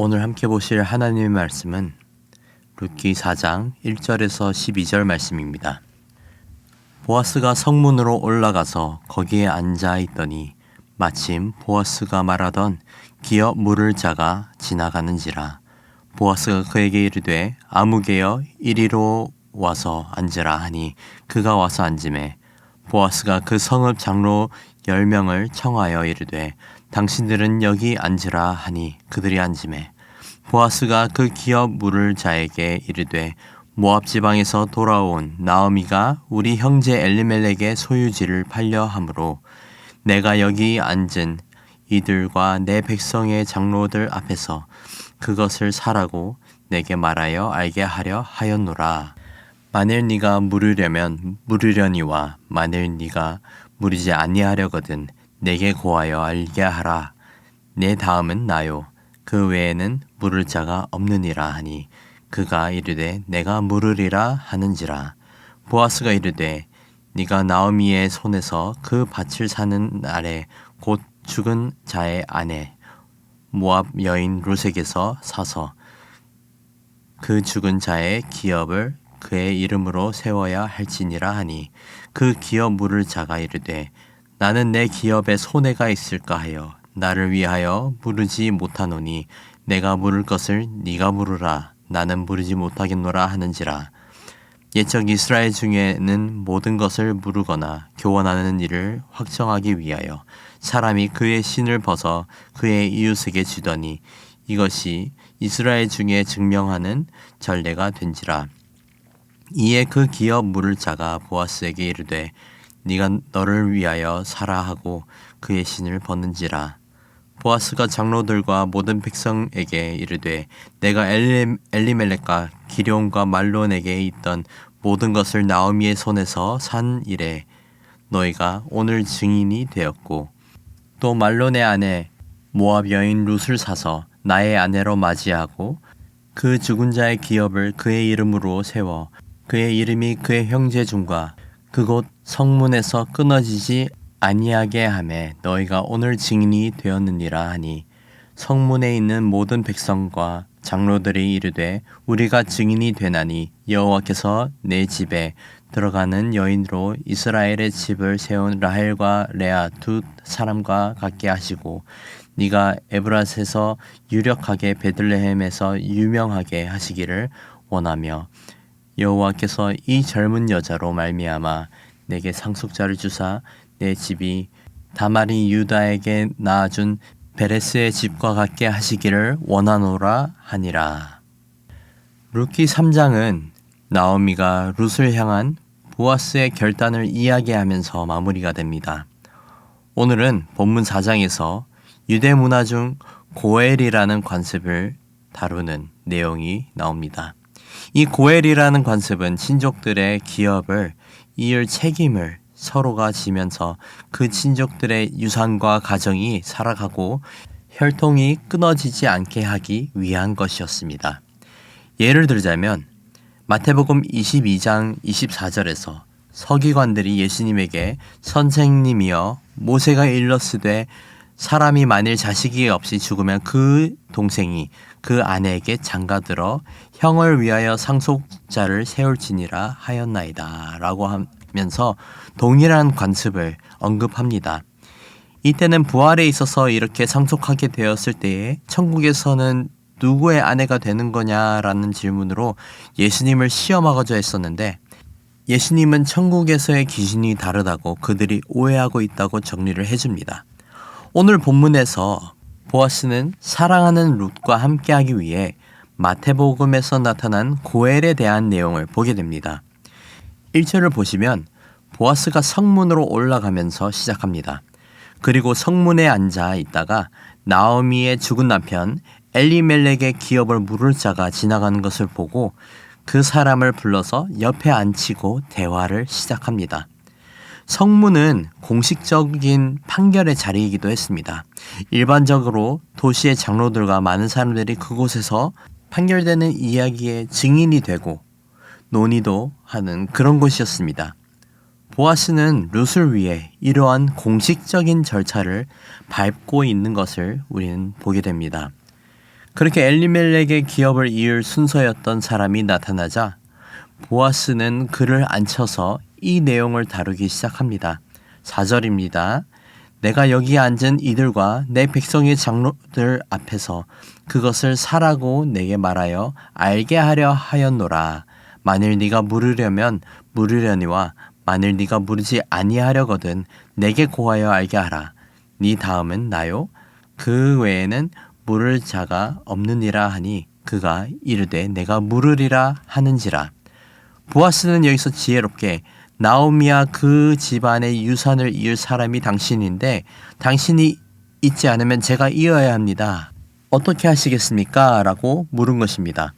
오늘 함께 보실 하나님의 말씀은 룻기 4장 1절에서 12절 말씀입니다. 보아스가 성문으로 올라가서 거기에 앉아 있더니 마침 보아스가 말하던 기어 물을 자가 지나가는지라. 보아스가 그에게 이르되 아무개여 이리로 와서 앉으라 하니 그가 와서 앉으매 보아스가 그 성읍 장로 10명을 청하여 이르되 당신들은 여기 앉으라 하니 그들이 앉으매 보아스가 그 기업 물을 자에게 이르되 모압 지방에서 돌아온 나오미가 우리 형제 엘리멜렉의 소유지를 팔려 함으로 내가 여기 앉은 이들과 내 백성의 장로들 앞에서 그것을 사라고 내게 말하여 알게 하려 하였노라. 만일 네가 물으려면 물으려니와 만일 네가 물으지 아니하려거든 내게 고하여 알게 하라. 내 다음은 나요. 그 외에는 물을 자가 없느니라 하니 그가 이르되 내가 물으리라 하는지라. 보아스가 이르되 네가 나오미의 손에서 그 밭을 사는 날에 곧 죽은 자의 아내 모압 여인 룻에게서 사서 그 죽은 자의 기업을 그의 이름으로 세워야 할지니라 하니 그 기업 물을 자가 이르되 나는 내 기업에 손해가 있을까 하여 나를 위하여 물으지 못하노니 내가 물을 것을 네가 물으라. 나는 물으지 못하겠노라 하는지라. 옛적 이스라엘 중에는 모든 것을 물으거나 교원하는 일을 확정하기 위하여 사람이 그의 신을 벗어 그의 이웃에게 주더니 이것이 이스라엘 중에 증명하는 전례가 된지라. 이에 그 기업 물을 자가 보아스에게 이르되 네가 너를 위하여 사라 하고 그의 신을 벗는지라. 보아스가 장로들과 모든 백성에게 이르되 내가 엘리멜렉과 기럯과 말론에게 있던 모든 것을 나오미의 손에서 산 이래 너희가 오늘 증인이 되었고 또 말론의 아내 모압 여인 룻을 사서 나의 아내로 맞이하고 그 죽은 자의 기업을 그의 이름으로 세워 그의 이름이 그의 형제 중과 그곳 성문에서 끊어지지 아니하게 하매 너희가 오늘 증인이 되었느니라 하니 성문에 있는 모든 백성과 장로들이 이르되 우리가 증인이 되나니 여호와께서 내 집에 들어가는 여인으로 이스라엘의 집을 세운 라헬과 레아 두 사람과 같게 하시고 네가 에브라스에서 유력하게 베들레헴에서 유명하게 하시기를 원하며 여호와께서 이 젊은 여자로 말미암아 내게 상속자를 주사 내 집이 다말이 유다에게 낳아준 베레스의 집과 같게 하시기를 원하노라 하니라. 룻기 3장은 나오미가 룻을 향한 보아스의 결단을 이야기하면서 마무리가 됩니다. 오늘은 본문 4장에서 유대 문화 중 고엘이라는 관습을 다루는 내용이 나옵니다. 이 고엘이라는 관습은 친족들의 기업을 이을 책임을 서로가 지면서 그 친족들의 유산과 가정이 살아가고 혈통이 끊어지지 않게 하기 위한 것이었습니다. 예를 들자면 마태복음 22장 24절에서 서기관들이 예수님에게 선생님이여 모세가 일렀으되 사람이 만일 자식이 없이 죽으면 그 동생이 그 아내에게 장가들어 형을 위하여 상속자를 세울지니라 하였나이다 라고 하면서 동일한 관습을 언급합니다. 이때는 부활에 있어서 이렇게 상속하게 되었을 때에 천국에서는 누구의 아내가 되는 거냐라는 질문으로 예수님을 시험하고자 했었는데 예수님은 천국에서의 기준이 다르다고 그들이 오해하고 있다고 정리를 해줍니다. 오늘 본문에서 보아스는 사랑하는 룻과 함께하기 위해 마태복음에서 나타난 고엘에 대한 내용을 보게 됩니다. 1절을 보시면 보아스가 성문으로 올라가면서 시작합니다. 그리고 성문에 앉아 있다가 나오미의 죽은 남편 엘리멜렉의 기업을 물을 자가 지나가는 것을 보고 그 사람을 불러서 옆에 앉히고 대화를 시작합니다. 성문은 공식적인 판결의 자리이기도 했습니다. 일반적으로 도시의 장로들과 많은 사람들이 그곳에서 판결되는 이야기의 증인이 되고 논의도 하는 그런 곳이었습니다. 보아스는 룻을 위해 이러한 공식적인 절차를 밟고 있는 것을 우리는 보게 됩니다. 그렇게 엘리멜렉의 기업을 이을 순서였던 사람이 나타나자 보아스는 그를 앉혀서 이 내용을 다루기 시작합니다. 4절입니다. 내가 여기 앉은 이들과 내 백성의 장로들 앞에서 그것을 사라고 내게 말하여 알게 하려 하였노라. 만일 네가 물으려면 물으려니와 만일 네가 물으지 아니하려거든 내게 고하여 알게 하라. 네 다음은 나요. 그 외에는 물을 자가 없느니라 하니 그가 이르되 내가 물으리라 하는지라. 보아스는 여기서 지혜롭게 나오미야 그 집안의 유산을 이을 사람이 당신인데 당신이 있지 않으면 제가 이어야 합니다. 어떻게 하시겠습니까? 라고 물은 것입니다.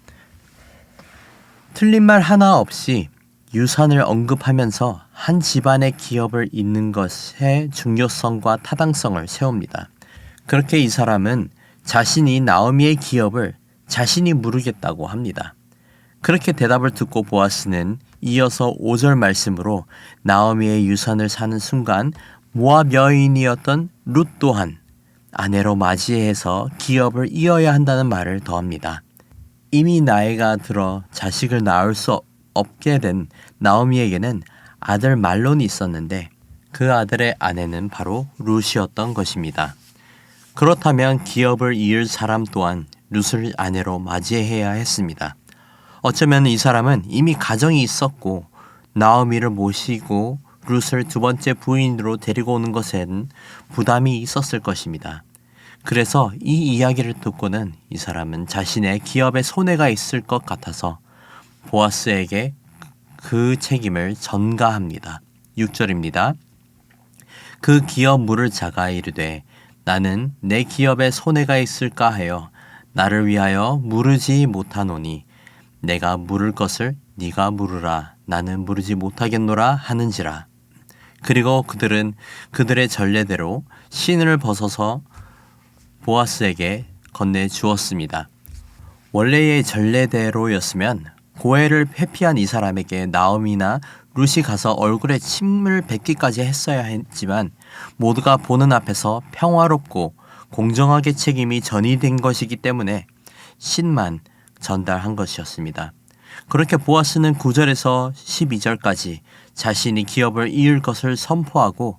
틀린 말 하나 없이 유산을 언급하면서 한 집안의 기업을 잇는 것의 중요성과 타당성을 세웁니다. 그렇게 이 사람은 자신이 나오미의 기업을 자신이 물으겠다고 합니다. 그렇게 대답을 듣고 보아스는 이어서 5절 말씀으로 나오미의 유산을 사는 순간 모압 여인이었던 룻 또한 아내로 맞이해서 기업을 이어야 한다는 말을 더합니다. 이미 나이가 들어 자식을 낳을 수 없게 된 나오미에게는 아들 말론이 있었는데 그 아들의 아내는 바로 룻이었던 것입니다. 그렇다면 기업을 이을 사람 또한 룻을 아내로 맞이해야 했습니다. 어쩌면 이 사람은 이미 가정이 있었고 나오미를 모시고 룻을 두 번째 부인으로 데리고 오는 것에는 부담이 있었을 것입니다. 그래서 이 이야기를 듣고는 이 사람은 자신의 기업에 손해가 있을 것 같아서 보아스에게 그 책임을 전가합니다. 6절입니다. 그 기업 물을 자가 이르되 나는 내 기업에 손해가 있을까 하여 나를 위하여 물으지 못하노니 내가 물을 것을 네가 물으라 나는 물으지 못하겠노라 하는지라. 그리고 그들은 그들의 전례대로 신을 벗어서 보아스에게 건네 주었습니다. 원래의 전례대로였으면 고해를 회피한 이 사람에게 나오미나 룻이 가서 얼굴에 침을 뱉기까지 했어야 했지만 모두가 보는 앞에서 평화롭고 공정하게 책임이 전이된 것이기 때문에 신만 전달한 것이었습니다. 그렇게 보아스는 9절에서 12절까지 자신이 기업을 이을 것을 선포하고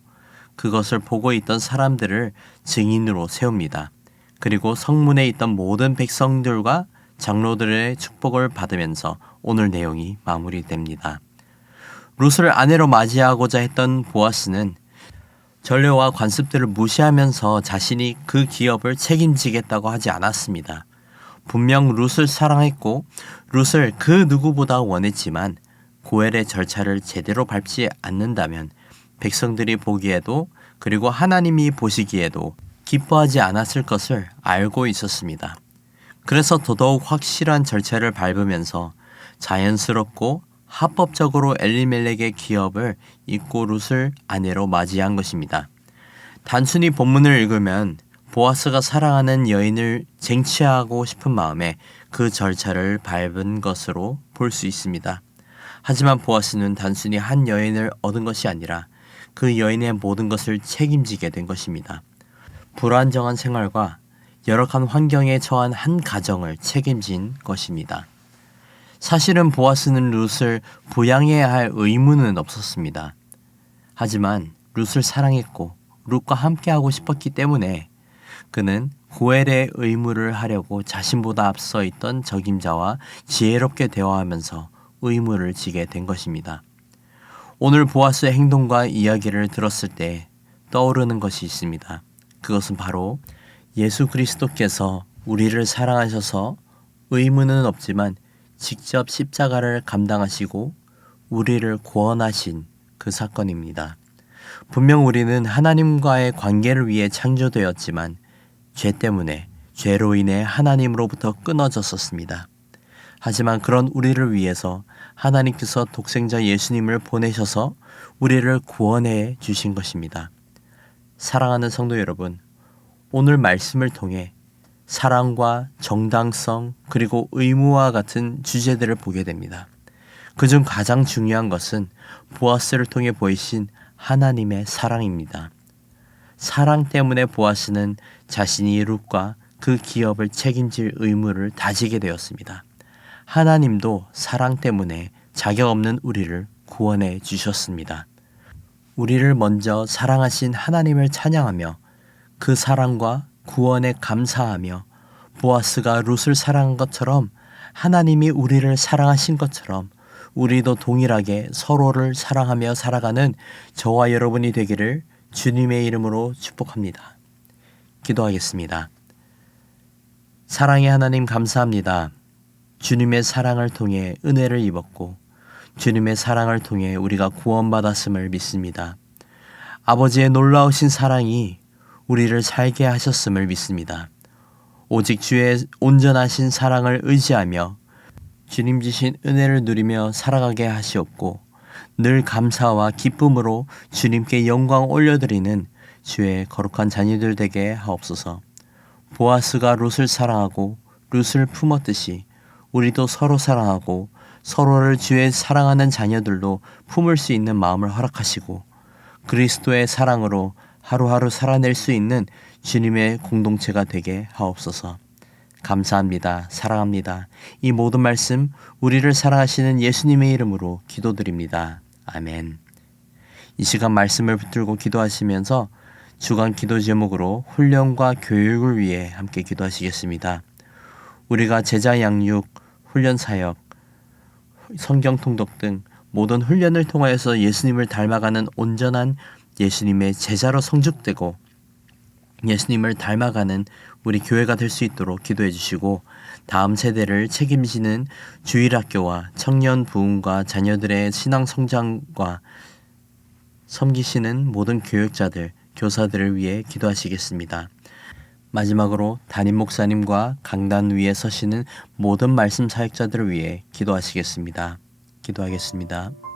그것을 보고 있던 사람들을 증인으로 세웁니다. 그리고 성문에 있던 모든 백성들과 장로들의 축복을 받으면서 오늘 내용이 마무리됩니다. 룻을 아내로 맞이하고자 했던 보아스는 전례와 관습들을 무시하면서 자신이 그 기업을 책임지겠다고 하지 않았습니다. 분명 룻을 사랑했고 룻을 그 누구보다 원했지만 고엘의 절차를 제대로 밟지 않는다면 백성들이 보기에도 그리고 하나님이 보시기에도 기뻐하지 않았을 것을 알고 있었습니다. 그래서 더더욱 확실한 절차를 밟으면서 자연스럽고 합법적으로 엘리멜렉의 기업을 잇고 룻을 아내로 맞이한 것입니다. 단순히 본문을 읽으면 보아스가 사랑하는 여인을 쟁취하고 싶은 마음에 그 절차를 밟은 것으로 볼 수 있습니다. 하지만 보아스는 단순히 한 여인을 얻은 것이 아니라 그 여인의 모든 것을 책임지게 된 것입니다. 불안정한 생활과 열악한 환경에 처한 한 가정을 책임진 것입니다. 사실은 보아스는 룻을 부양해야 할 의무는 없었습니다. 하지만 룻을 사랑했고 룻과 함께하고 싶었기 때문에 그는 고엘의 의무를 하려고 자신보다 앞서 있던 적임자와 지혜롭게 대화하면서 의무를 지게 된 것입니다. 오늘 보아스의 행동과 이야기를 들었을 때 떠오르는 것이 있습니다. 그것은 바로 예수 그리스도께서 우리를 사랑하셔서 의무는 없지만 직접 십자가를 감당하시고 우리를 구원하신 그 사건입니다. 분명 우리는 하나님과의 관계를 위해 창조되었지만 죄 때문에 죄로 인해 하나님으로부터 끊어졌었습니다. 하지만 그런 우리를 위해서 하나님께서 독생자 예수님을 보내셔서 우리를 구원해 주신 것입니다. 사랑하는 성도 여러분, 오늘 말씀을 통해 사랑과 정당성 그리고 의무와 같은 주제들을 보게 됩니다. 그중 가장 중요한 것은 보아스를 통해 보이신 하나님의 사랑입니다. 사랑 때문에 보아스는 자신이 룻과 그 기업을 책임질 의무를 다지게 되었습니다. 하나님도 사랑 때문에 자격 없는 우리를 구원해 주셨습니다. 우리를 먼저 사랑하신 하나님을 찬양하며 그 사랑과 구원에 감사하며 보아스가 룻을 사랑한 것처럼 하나님이 우리를 사랑하신 것처럼 우리도 동일하게 서로를 사랑하며 살아가는 저와 여러분이 되기를 주님의 이름으로 축복합니다. 기도하겠습니다. 사랑의 하나님 감사합니다. 주님의 사랑을 통해 은혜를 입었고 주님의 사랑을 통해 우리가 구원받았음을 믿습니다. 아버지의 놀라우신 사랑이 우리를 살게 하셨음을 믿습니다. 오직 주의 온전하신 사랑을 의지하며 주님 주신 은혜를 누리며 살아가게 하시옵고 늘 감사와 기쁨으로 주님께 영광 올려드리는 주의 거룩한 자녀들 되게 하옵소서. 보아스가 룻을 사랑하고 룻을 품었듯이 우리도 서로 사랑하고 서로를 주의 사랑하는 자녀들로 품을 수 있는 마음을 허락하시고 그리스도의 사랑으로 하루하루 살아낼 수 있는 주님의 공동체가 되게 하옵소서. 감사합니다. 사랑합니다. 이 모든 말씀 우리를 사랑하시는 예수님의 이름으로 기도드립니다. 아멘. 이 시간 말씀을 붙들고 기도하시면서 주간 기도 제목으로 훈련과 교육을 위해 함께 기도하시겠습니다. 우리가 제자 양육, 훈련 사역, 성경 통독 등 모든 훈련을 통하여서 예수님을 닮아가는 온전한 예수님의 제자로 성숙되고 예수님을 닮아가는 우리 교회가 될 수 있도록 기도해 주시고 다음 세대를 책임지는 주일학교와 청년 부흥과 자녀들의 신앙 성장과 섬기시는 모든 교육자들, 교사들을 위해 기도하시겠습니다. 마지막으로 담임 목사님과 강단 위에 서시는 모든 말씀 사역자들을 위해 기도하시겠습니다. 기도하겠습니다.